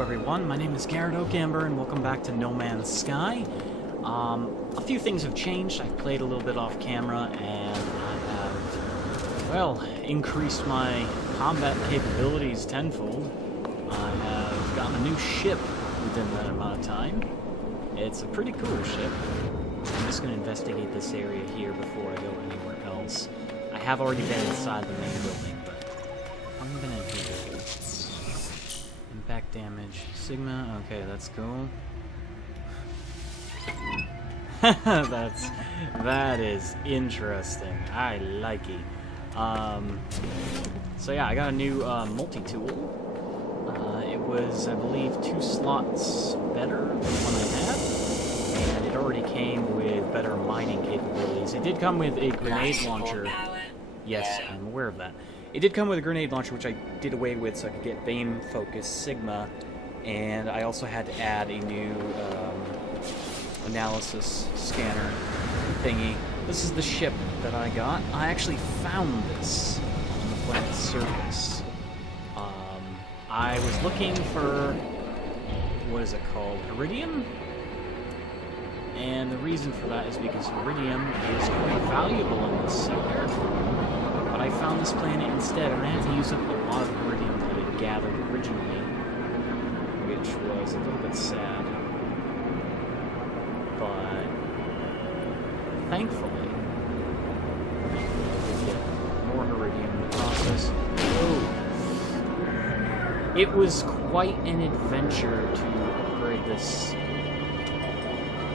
Hello everyone, my name is Garrett Oakamber and welcome back to No Man's Sky. A few things have changed. I've played a little bit off camera and I have, well, increased my combat capabilities tenfold. I have gotten a new ship within that amount of time. It's a pretty cool ship. I'm just going to investigate this area here before I go anywhere else. I have already been inside the main building, but I'm going to do impact damage. Sigma, okay, that's cool. that is interesting. I like it. So yeah, I got a new multi-tool. It was, I believe, 2 slots better than the one I had, and it already came with better mining capabilities. It did come with a grenade launcher. Yes, I'm aware of that. It did come with a grenade launcher, which I did away with so I could get Beam Focus Sigma, and I also had to add a new analysis scanner thingy. This is the ship that I got. I actually found this on the planet's surface. I was looking for, what is it called, iridium? And the reason for that is because iridium is quite valuable in this sector. But I found this planet instead, and I had to use up a lot of iridium that I gathered originally, which was a little bit sad. But thankfully, I did get more iridium in the process. Oh. It was quite an adventure to upgrade this.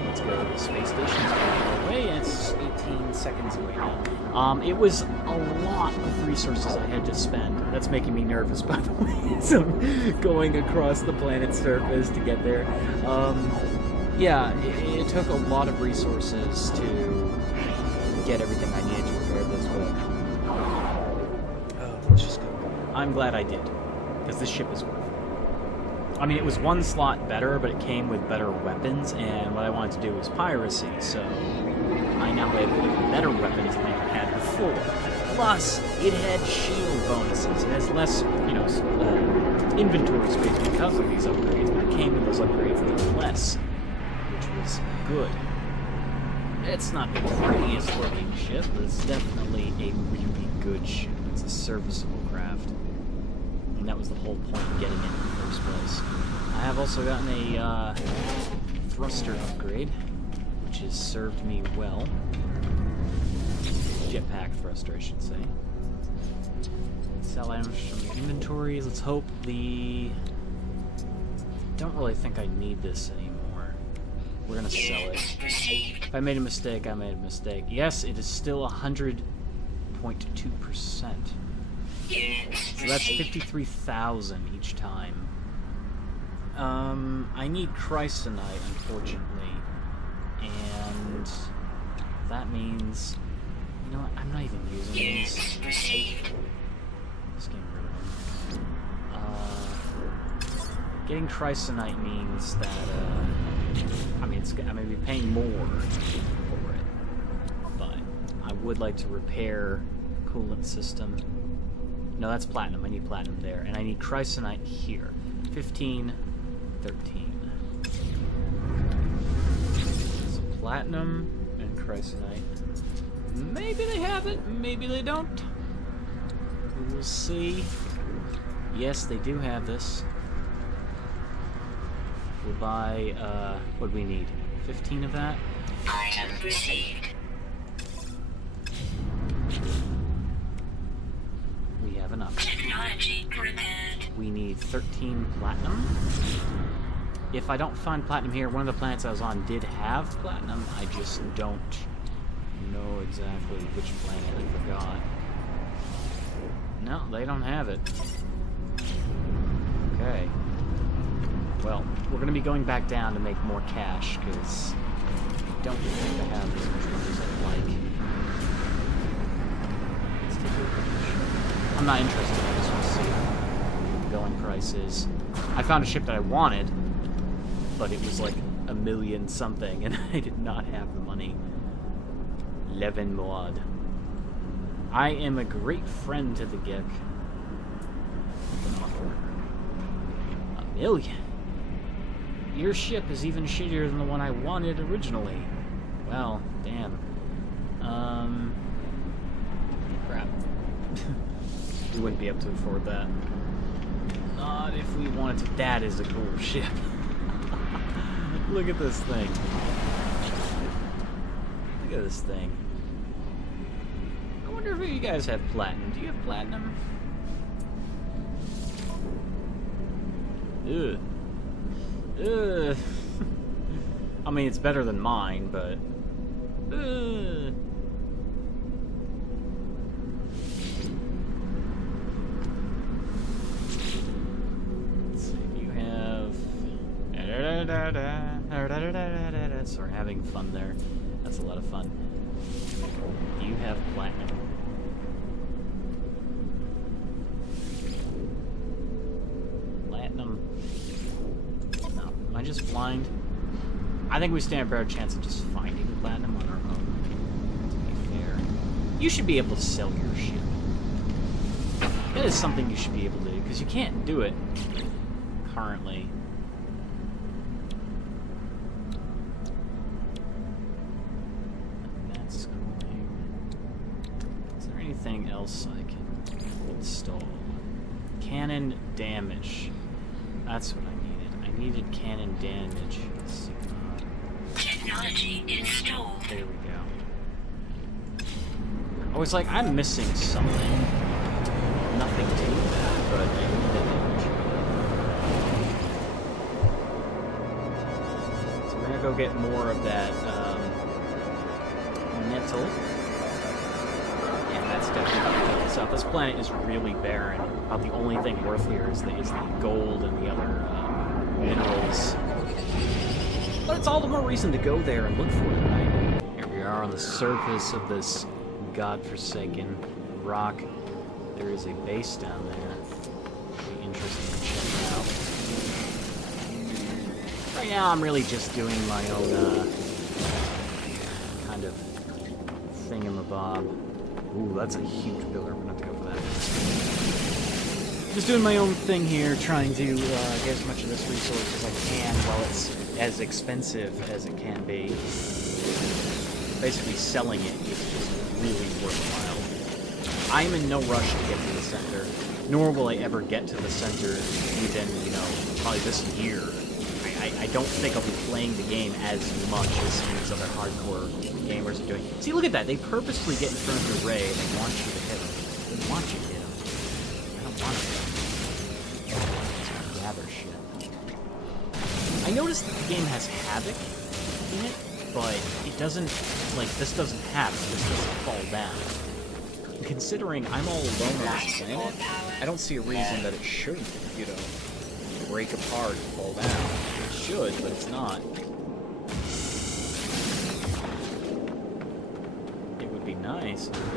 Let's go to the space station. It's pretty far away. It's 18 seconds away now. It was a lot of resources I had to spend. That's making me nervous, by the way. So going across the planet's surface to get there. Yeah, it took a lot of resources to get everything I needed to repair this, but let's just go. I'm glad I did, because this ship is worth it. I mean, it was 1 slot better, but it came with better weapons, and what I wanted to do was piracy, so I now have even better weapons than I had before. Plus, it had shield bonuses. It has less, inventory space because of these upgrades, but it came with those upgrades nonetheless, which was good. It's not the prettiest looking ship, but it's definitely a really good ship. It's a serviceable craft. And that was the whole point of getting it in the first place. I have also gotten a thruster upgrade, which has served me well. Jetpack thruster, I should say. Sell items from the inventory. Let's hope the... Don't really think I need this anymore. We're gonna sell it. If I made a mistake, I made a mistake. Yes, it is still 100.2%. So that's 53,000 each time. I need Chrysonite, unfortunately. And that means... You know what? I'm not even using these. Let's get rid of them. Getting Chrysonite means that, I mean, I'm going to be paying more for it. But I would like to repair the coolant system. No, that's platinum. I need platinum there. And I need Chrysonite here. 15, 13. So platinum and Chrysonite. Maybe they have it, maybe they don't. We will see. Yes, they do have this. We'll buy, what do we need? 15 of that? Item received. We have enough. Technology repaired. We need 13 platinum. If I don't find platinum here, one of the planets I was on did have platinum. I just don't know exactly which planet. I forgot. No, they don't have it. Okay. Well, we're going to be going back down to make more cash, because I don't think I have as much money as I'd like. Let's take a look at this ship. I'm not interested, I just want to see what the going price is. I found a ship that I wanted, but it was like a million something, and I did not have the money. 11 mod. I am a great friend to the Geek. $1 million. your ship is even shittier than the one I wanted originally. Well, damn. Crap. We wouldn't be able to afford that. Not if we wanted to. That is a cool ship. Look at this thing. Look at this thing. I wonder if you guys have platinum. Do you have platinum? Ugh. Ugh. I mean, it's better than mine, but... Ugh. Let's see, you have... Sorry, having fun there. That's a lot of fun. You have platinum. Platinum. No. Am I just blind? I think we stand a better chance of just finding platinum on our own. To be fair. You should be able to sell your ship. That is something you should be able to do, because you can't do it currently. That's going... Is there anything else I can install? Cannon damage. That's what I needed. I needed cannon damage. Let's see. Technology installed. There we go. I was like, I'm missing something. Nothing to that, but I need it. So we're gonna go get more of that metal. And that's definitely gonna help us out. This planet is really barren. About the only thing worth here is the gold and the other minerals. But it's all the more reason to go there and look for it, right? Here we are on the surface of this godforsaken rock. There is a base down there. It'll be interesting to check out. Right now, I'm really just doing my own kind of thingamabob. Ooh, that's a huge pillar. We're gonna have to go for that. Just doing my own thing here, trying to get as much of this resource as I can while it's as expensive as it can be. Basically, selling it is just really worthwhile. I am in no rush to get to the center, nor will I ever get to the center within, probably this year. I don't think I'll be playing the game as much as some of these other hardcore gamers are doing. See, look at that. They purposely get in front of your ray and they want you to hit them. They want you to hit them. I don't want to hit them. Just gather shit. I noticed that the game has Havoc in it, but it doesn't, this doesn't have it. This doesn't fall down. Considering I'm all alone on this planet, I don't see a reason that it shouldn't, break apart and fall down. It should, but it's not. It would be nice if it did.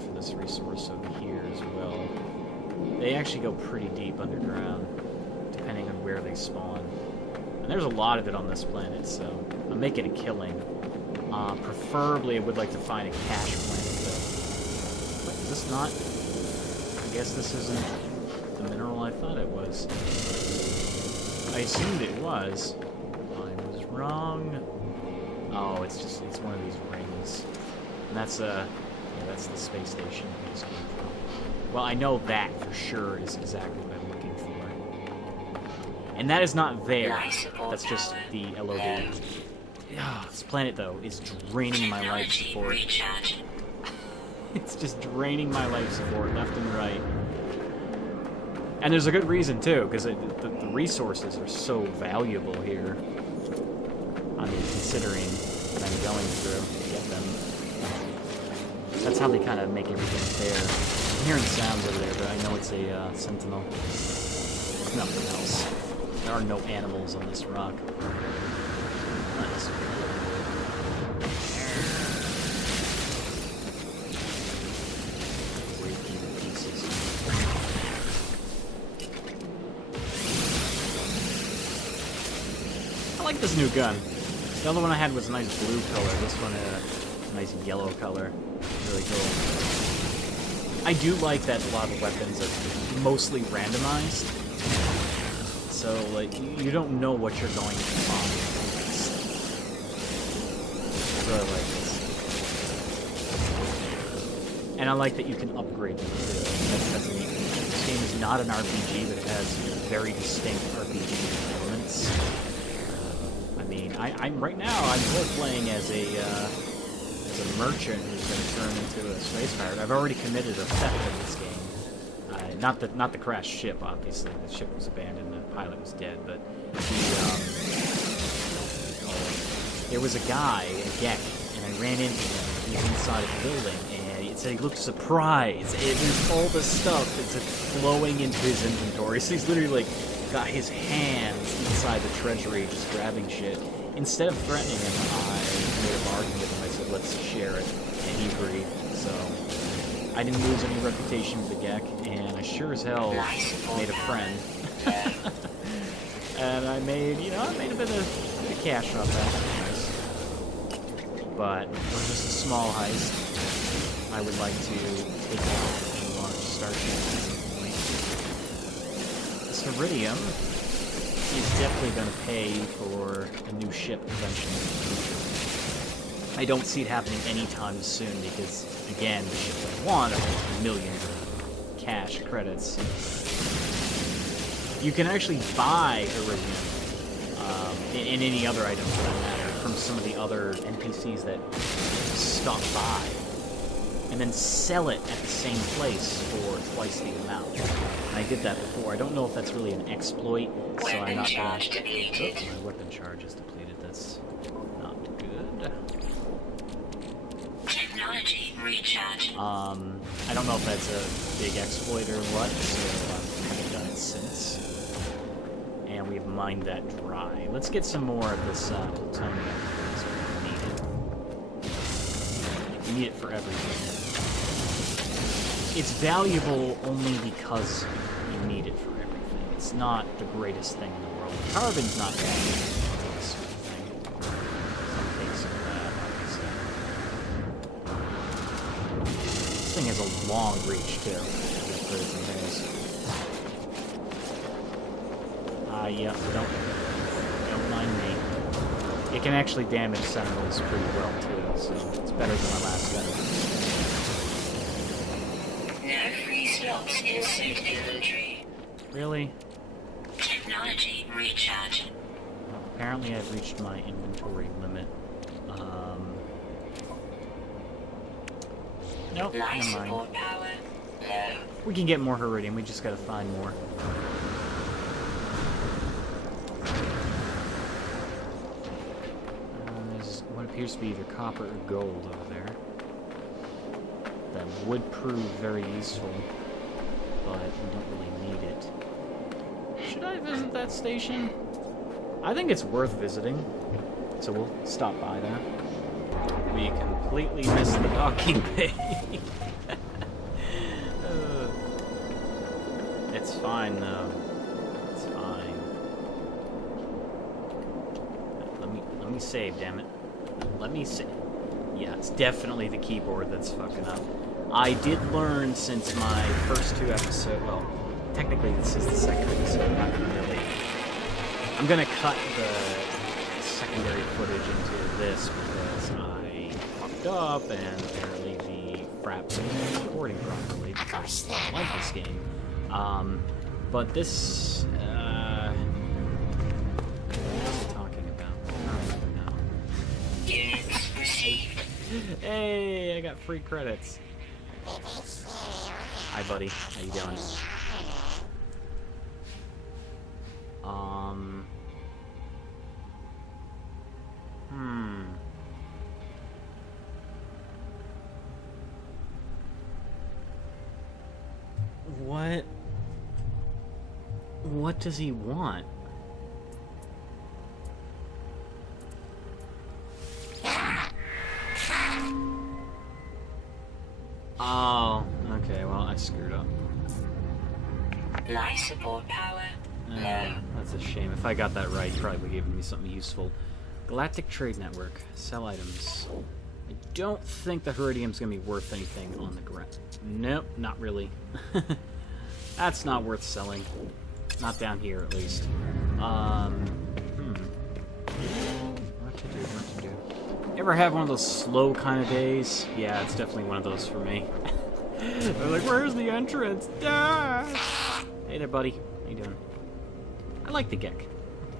For this resource over here as well. They actually go pretty deep underground, depending on where they spawn. And there's a lot of it on this planet, so I'm making a killing. Preferably, I would like to find a cache planet, though. Wait, is this not? I guess this isn't the mineral I thought it was. I assumed it was. I was wrong. Oh, it's one of these rings. And that's that's the space station we just came from. Well, I know that for sure is exactly what I'm looking for. And that is not there. That's just the LOD. This planet, though, is draining my life support. It's just draining my life support left and right. And there's a good reason, too, because the resources are so valuable here. I mean, considering what I'm going through to get them. That's how they kind of make everything fair. I'm hearing sounds over there, but I know it's a sentinel. Nothing else. There are no animals on this rock. Nice. I like this new gun. The other one I had was a nice blue color. This one a nice yellow color. Really cool. I do like that a lot of weapons are mostly randomized. So, like, you don't know what you're going to find. I really like this. And I like that you can upgrade them too. That's neat. This game is not an RPG, but it has very distinct RPG elements. I mean, I'm right now I'm role-playing as a merchant who's going to turn into a space pirate. I've already committed a theft in this game. Not the crashed ship, obviously. The ship was abandoned, the pilot was dead, but there was a guy, a Gek, and I ran into him. He was inside of the building, and it said he looked surprised. And there's all this stuff that's flowing into his inventory. So he's literally, like, got his hands inside the treasury just grabbing shit. Instead of threatening him, I made a bargain with him. I said, let's share it, and he agreed. So I didn't lose any reputation with the Gek, and I sure as hell made a friend. And I made, a bit of cash off that. Nice. But it was just a small heist. I would like to take out and launch starship at some point. This Iridium is definitely going to pay for a new ship eventually in the future. I don't see it happening anytime soon because, again, the ships I want are millions of cash credits. You can actually buy Iridium, and any other item for that matter, from some of the other NPCs that stop by, and then sell it at the same place for twice the amount. And I did that before. I don't know if that's really an exploit, so I'm not going to... Oops, my weapon charge is depleted. That's not good. Technology recharge. I don't know if that's a big exploit or what, so I've kind of done it since. And we've mined that dry. Let's get some more of this plutonium. We need it. We need it for everything. It's valuable only because you need it for everything. It's not the greatest thing in the world. Carbon's not bad. It's a sweet thing. Some things are bad, obviously. This thing has a long reach, too. Yeah, don't mind me. It can actually damage sentinels pretty well, too, so it's better than my last gun. No free slots in suit inventory. Really? Technology recharge. Well, apparently I've reached my inventory limit. Nope, Life never mind. support power. No. We can get more Iridium, we just gotta find more. There's what appears to be either copper or gold over there. That would prove very useful, but we don't really need it. Should I visit that station? I think it's worth visiting, so we'll stop by there. We completely missed the docking bay. It's fine, though. It's fine. Let me save, damn it. Let me save. Yeah, it's definitely the keyboard that's fucking up. I did learn since my first two episodes. Well, technically this is the second episode. Not really. I'm gonna cut the secondary footage into this because I fucked up, and apparently the fraps isn't recording properly because I like this game. But this, what am I talking about? I don't really know. Units received. Hey, I got free credits. Hi, buddy. How you doing? What does he want? Oh, okay, well, I screwed up. Life support power. No. That's a shame. If I got that right, you probably would have given me something useful. Galactic Trade Network. Sell items. I don't think the Heridium's gonna be worth anything on the ground. Nope, not really. That's not worth selling. Not down here, at least. What to do? Ever have one of those slow kind of days? Yeah, it's definitely one of those for me. They're like, where's the entrance? Ah! Hey there, buddy. How you doing? I like the Gek.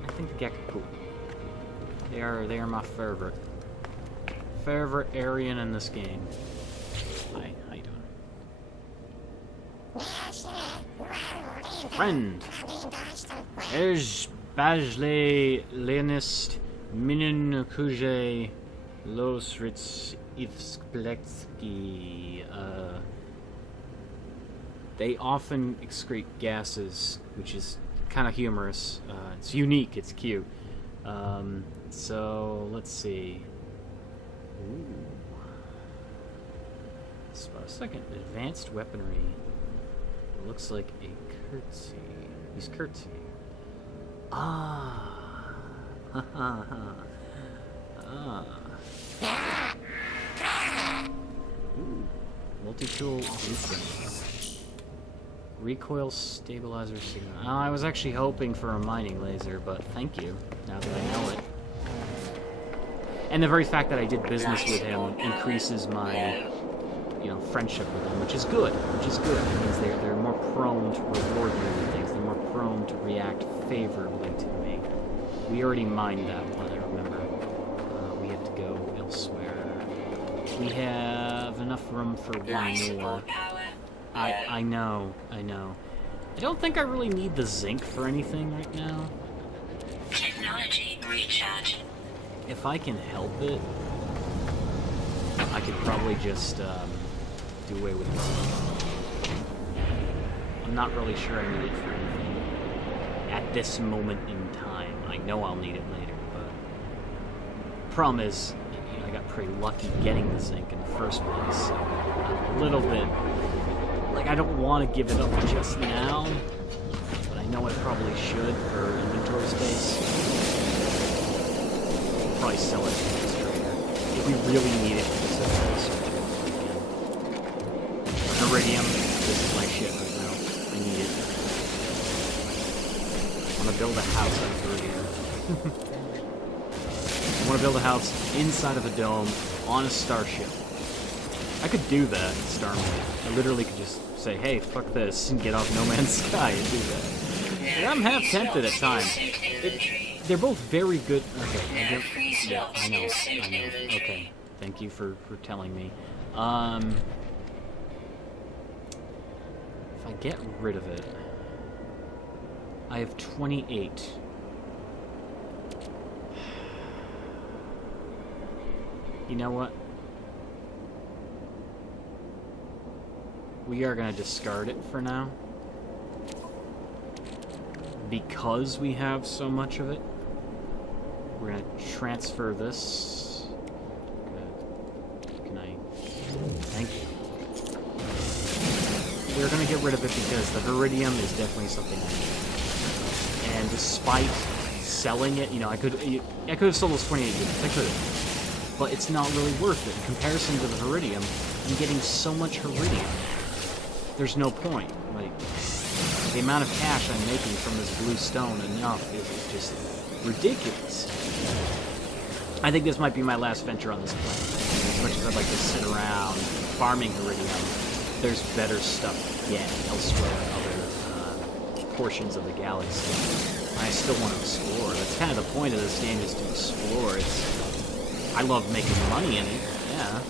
I think the Gek are cool. They are my favorite. Favorite Aryan in this game. Hi, how you doing? Friend! There's Bajle Lenist Minin Kuje Los Ritz Ivspletsky. They often excrete gases, which is kind of humorous. It's unique, it's cute. So, let's see. Ooh. Spot a second. Advanced weaponry. It looks like a curtsy. He's curtsying. Ah. Ha ha ha. Ah. Ooh. Multi-tool blueprint. Recoil stabilizer signal. Oh, I was actually hoping for a mining laser, but thank you, now that I know it. And the very fact that I did business with him increases my, friendship with him, which is good. It means they're more prone to reward me with things. They're more prone to react favorably to me. We already mined that one, I remember. We have to go elsewhere. We have enough room for one more. I know. I don't think I really need the zinc for anything right now. Technology recharge. If I can help it, I could probably just do away with this. I'm not really sure I need it for anything at this moment in time. I know I'll need it later, but problem is, I got pretty lucky getting the zinc in the first place, so I'm a little bit... I don't want to give it up just now, but I know I probably should for inventory space. I'll probably sell it to this trader. If we really need it, we'll sell it to Iridium, this is my shit right now. I need it. I want to build a house out of Iridium. I want to build a house inside of a dome on a starship. I could do that in Star Wars. I literally could just say, hey, fuck this, and get off No Man's Sky and do that. And I'm half tempted at times. They're both very good. Okay, yeah, I know. Okay, thank you for telling me. If I get rid of it, I have 28. You know what? We are going to discard it for now. Because we have so much of it. We're going to transfer this. Can I... Thank you. We're going to get rid of it because the Heridium is definitely something I need. And despite selling it, I could have sold those 28 units. I could have. But it's not really worth it. In comparison to the Heridium, I'm getting so much Heridium. There's no point. The amount of cash I'm making from this blue stone enough is just ridiculous. I think this might be my last venture on this planet. As much as I'd like to sit around farming Iridium, there's better stuff to get elsewhere in other portions of the galaxy. I still want to explore. That's kind of the point of this game, is to explore. I love making money in it, yeah.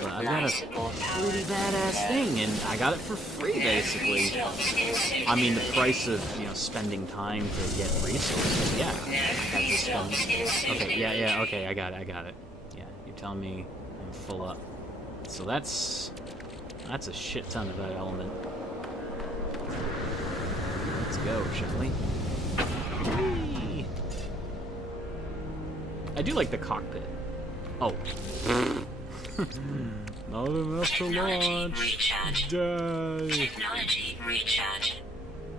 But I've got a pretty badass thing, and I got it for free, basically. I mean, the price of, spending time to get resources, yeah. Okay, yeah, okay, I got it. Yeah, you're telling me I'm full up. So that's a shit ton of that element. Let's go, shall we? Whee! I do like the cockpit. Oh. Not enough to launch. Die. Technology recharge.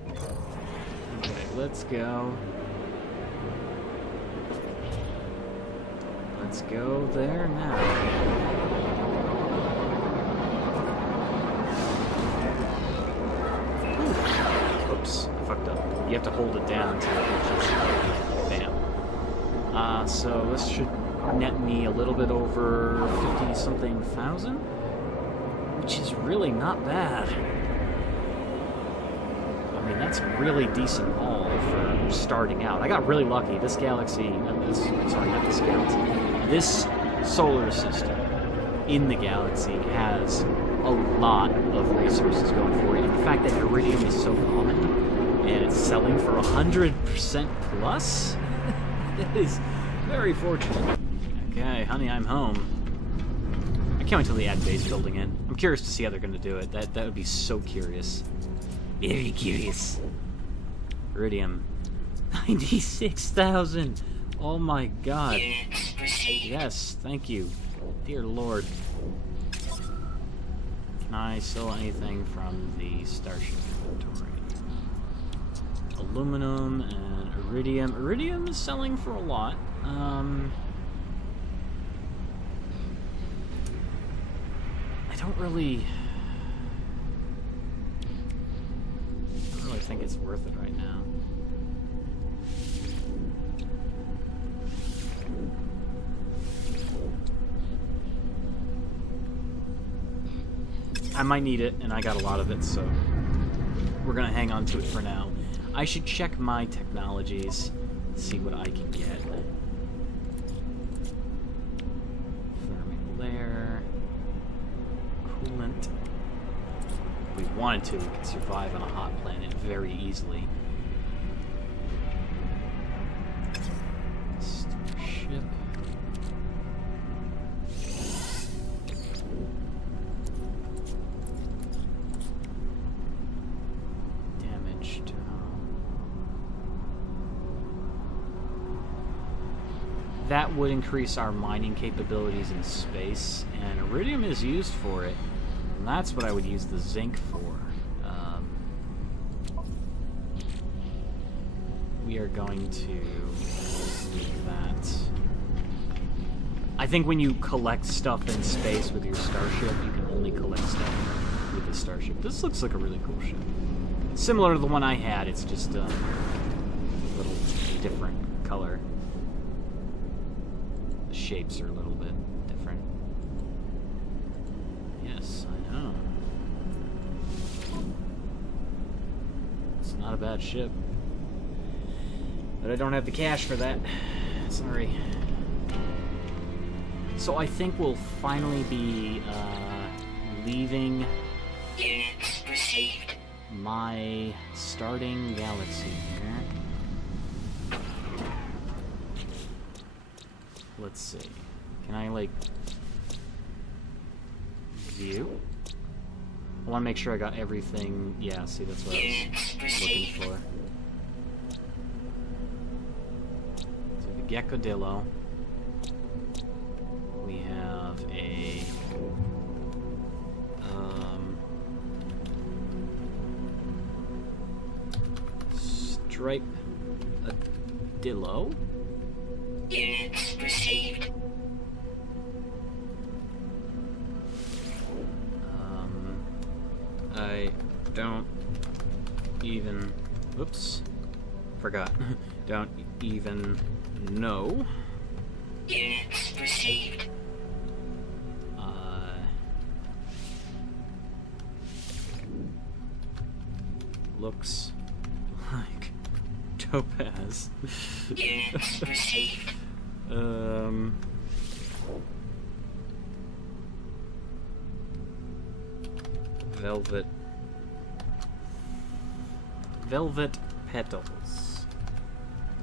Okay, let's go. Let's go there now. Oops, I fucked up. You have to hold it down till it reaches. Bam. So this should net me a little bit over 50-something thousand, which is really not bad. I mean, that's really decent haul for starting out. I got really lucky. This galaxy, sorry, not this galaxy, this solar system in the galaxy has a lot of resources going for it. And the fact that iridium is so common and it's selling for 100% plus, that is very fortunate. Okay, honey, I'm home. I can't wait till they add base building in. I'm curious to see how they're going to do it. That would be so curious. Very curious. Iridium. 96,000! Oh my god. Yes, thank you. Dear Lord. Can I sell anything from the starship inventory? Aluminum and iridium. Iridium is selling for a lot. I don't really think it's worth it right now. I might need it, and I got a lot of it, so we're gonna hang on to it for now. I should check my technologies, see what I can get. Thermic layer, coolant. If we wanted to, we could survive on a hot planet very easily. Starship. Damaged. That would increase our mining capabilities in space, and iridium is used for it. And that's what I would use the zinc for. We are going to leave that. I think when you collect stuff in space with your starship, you can only collect stuff with the starship. This looks like a really cool ship. Similar to the one I had, it's just a little different color. The shapes are a little bit different. Yes, I know. It's not a bad ship. But I don't have the cash for that. Sorry. So I think we'll finally be leaving my starting galaxy here. Let's see. Can I, like, view? I want to make sure I got everything. Yeah, see, that's what I was looking for. So the Geckadillo. We have a stripe Dillo. Units received. I don't even... Oops. Forgot. Don't even know. Units received. Looks like topaz. Units received. Velvet petals.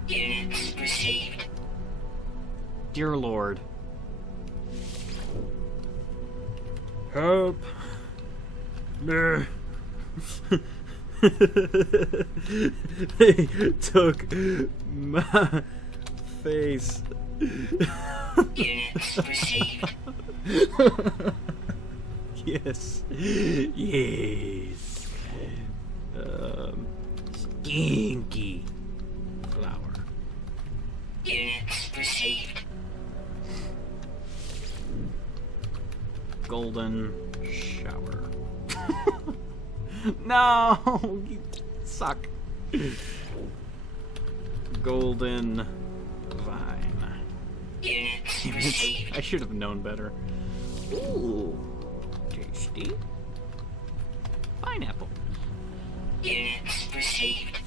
Units received. Dear Lord. Help. They took my face. Units received. Yes. Yes. Stinky flower. Units received. golden shower. No! You suck. Golden vine. Damn it. I should have known better. Ooh. Tasty. Pineapple. Units received.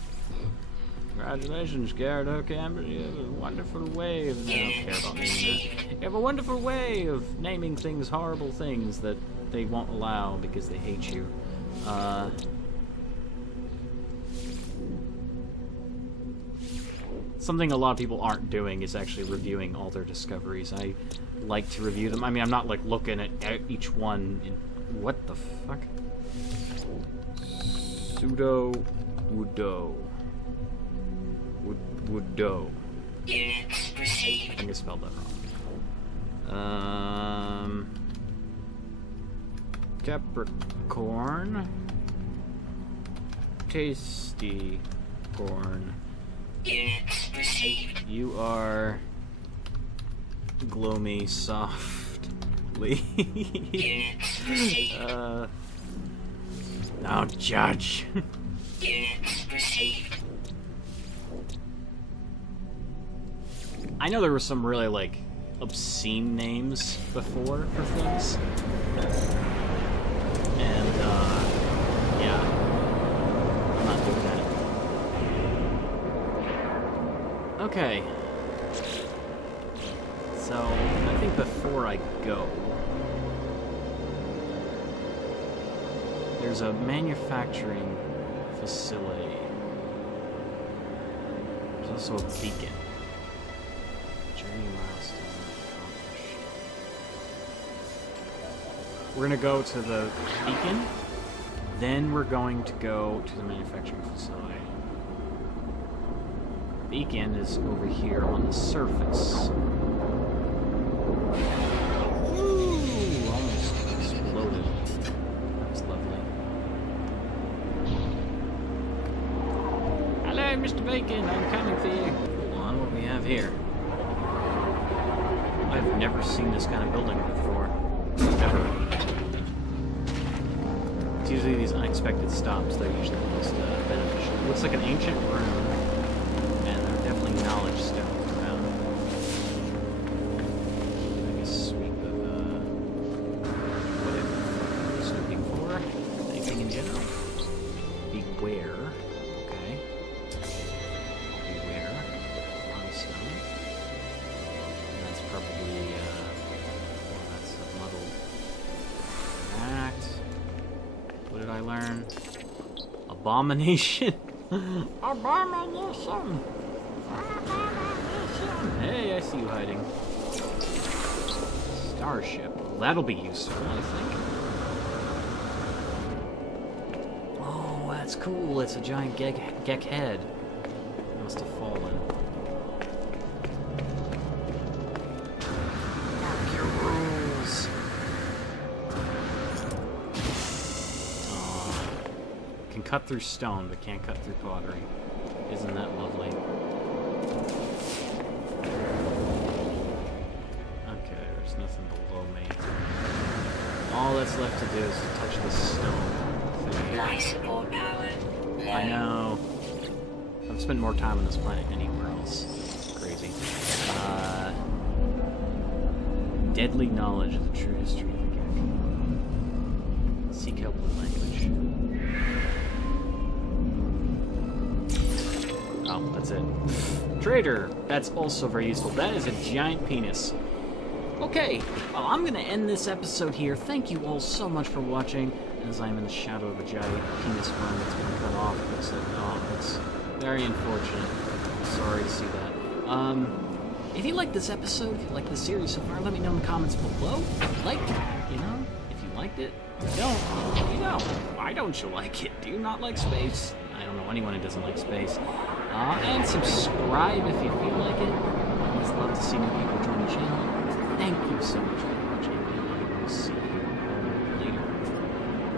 Congratulations, Garrett. Okay, Amber, you have a wonderful way of... No, I don't care about naming that. You have a wonderful way of naming things horrible things that they won't allow because they hate you. Something a lot of people aren't doing is actually reviewing all their discoveries. I like to review them. I mean, I'm not like looking at each one in... What the fuck? Pseudo-Woodo. Woodo. Units I received. think I spelled that wrong. Capricorn. Tasty corn. Units received. You are gloomy softly. Units received. Don't judge. Units received. I know there were some really, like, obscene names before for things. And, yeah. I'm not doing that. Okay. So, I think before I go, there's a manufacturing facility. There's also a beacon. Journey milestone accomplished. We're gonna go to the beacon, then we're going to go to the manufacturing facility. Beacon is over here on the surface. Ooh, almost exploded. That was lovely. Hello, Mr. Bacon, I'm coming for you. Hold on, what do we have here? I've never seen this kind of building before. Ever. It's usually these unexpected stops that are usually the most beneficial. It looks like an ancient room, and there are definitely knowledge stones around. Like a sweep of, whatever I'm sweeping for. Anything in general. Beware. Okay. Beware. On stone. That's probably, well, that's a muddled act. What did I learn? Abomination? Abomination! Abomination! Hey, I see you hiding. Starship. Well, that'll be useful, I think. Oh, that's cool. It's a giant gek head. It must have fallen. Your rules. Aw. Can cut through stone, but can't cut through pottery. Isn't that lovely? Okay, there's nothing below me. All that's left to do is to touch the stone thing. Life support power. I know. I've spent more time on this planet than anywhere else. It's crazy. Deadly knowledge of the true history of the gek. Seek help with language. Oh, that's it. Trader! That's also very useful. That is a giant penis. Okay, well, I'm gonna end this episode here. Thank you all so much for watching, as I'm in the shadow of a giant penis worm that's been cut off. It's like, oh, it's very unfortunate. I'm sorry to see that. If you like this episode, if you like this series so far, let me know in the comments below. Like it, you know? If you liked it, if you don't, you know. Why don't you like it? Do you not like space? I don't know anyone who doesn't like space. And subscribe if you feel like it. I always love to see new people join the channel. Thank you so much for